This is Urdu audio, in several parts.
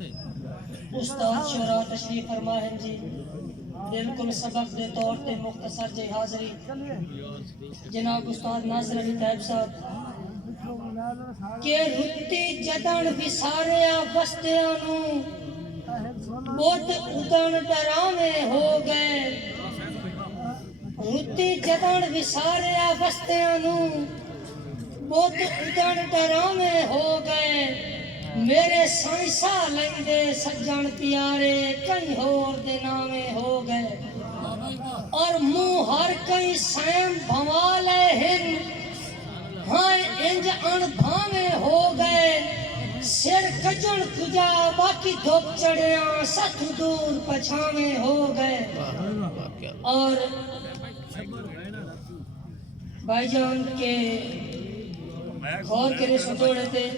استاد شعراء تشریف فرما ہے جی بالکل سبق دے طور تے مختصر جی حاضری جناب استاد ناصر علی طیب صاحب کہ رتی جدن وساریا بستیاں نو بہت ادن ڈراویں ہو گئے رتی جدن وساریا بستیاں نو بہت ادن ڈراویں ہو گئے میرے سائنسا لیندے سجن پیارے کئی ہور دے نامے ہو گئے اور منہ ہر کئی سیم بھوا لے ہن ہائے انج ان بھاویں ہو گئے سر کجن کجا باقی دھوپ چڑھیاں ست دور پچھاویں ہو گئے اور بھائی جان کے غور کرے سٹوڑے تھے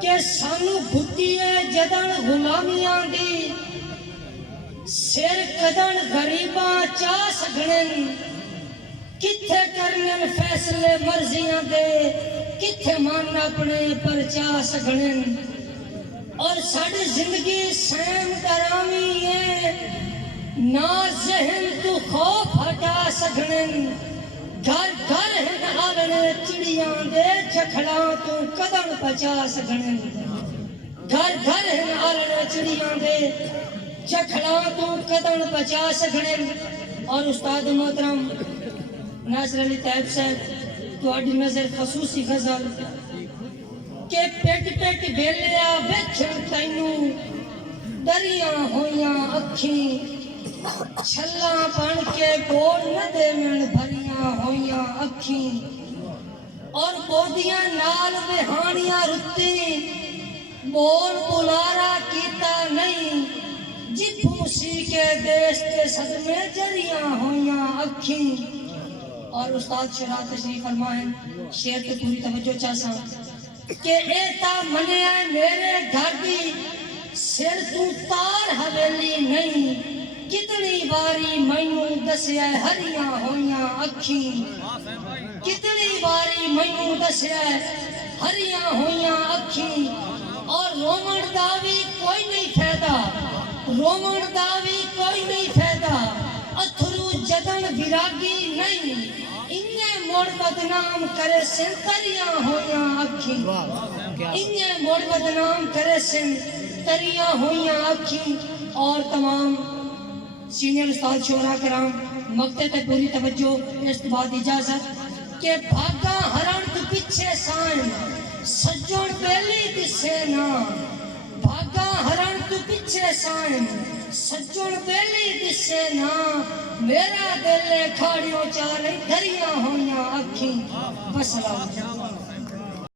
کہ سانو گھٹیے جدن غلامیاں دی سر کدن غریباں چا سگھنن کتھے کرنن فیصلے مرضیاں دے کتھے مان اپنے پر چا سگھنن اور ساڑی زندگی سیم ڈرامی ہے نا ذہن تو خوف ہٹا سگھنن گھر گھر ہن آلنے چڑیاں دے جکھڑاں تو قدم پچا سگھنن گھر گھر ہن آلنے چڑیاں دے جکھڑاں تو قدم پچا سگھنن اور استاد محترم ناصر علی طیب صاحب تو اڈی نظر خصوصی غزل کہ پیٹ پیٹ بیلیا ویکھن تینو دریاں ہویاں اکھیں چھلاں بن کے بول نہ دے من بھریاں ہویاں اکھیں اور بودیاں نال بہانیاں رتی بول بلارا کیتا نہیں جتھوں سی کے دیس کے صدمے جریاں ہویاں اکھیں اور استاد شعراء تشریف فرمائیں شعر تے پوری توجہ چاہساں کہ ایتا منیا میرے گھر دی سر تو تار حویلی نہیں کتنی باری مینوں دسیا ہریاں ہویاں اکھیں کتنی باری مینوں دسیا ہریاں ہویاں اکھیں اور رومن دا وی کوئی نہیں فائدہ رومن دا وی کوئی نہیں فائدہ اتھرو جدن وراگی نہیں انہیں موڑ بدنام کرے سن تریاں ہویاں اکھیں انہیں موڑ بدنام کرے سن تریاں ہویاں اکھیں اور تمام سینئر استاد شعراء کرام مقتے تے پوری توجہ اس بعد اجازت کہ بھاگا ہرن تو پیچھے سائن سجن بیلی دسے نا بھاگا ہرن تو پیچھے سائن سجن بیلی دسے نا میرا دل کھاڑیوں چارے دریاں ہویاں اکھیں بسلام